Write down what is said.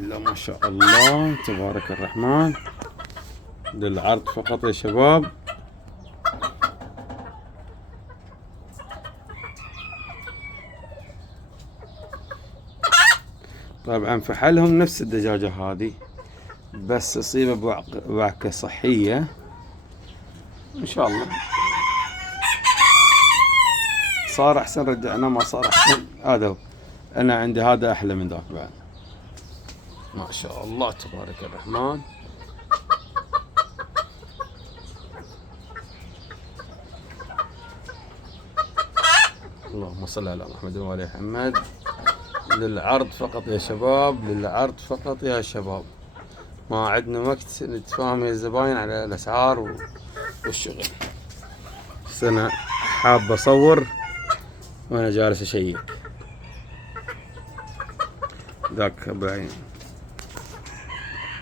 الله ما شاء الله تبارك الرحمن. للعرض فقط يا شباب. طبعا فحلهم نفس الدجاجة هذه، بس يصيبه بوعكة صحية ان شاء الله. صار احسن رجعناه، ما صار احسن هذا هو. انا عندي هذا احلى من ذاك بعد. ما شاء الله تبارك الرحمن. اللهم صل على محمد وعلى محمد. للعرض فقط يا شباب، للعرض فقط يا شباب. ما عندنا وقت نتفاهم يا الزباين على الاسعار والشغل. بس انا حاب اصور وانا جالس اشيك. ذاك بعين.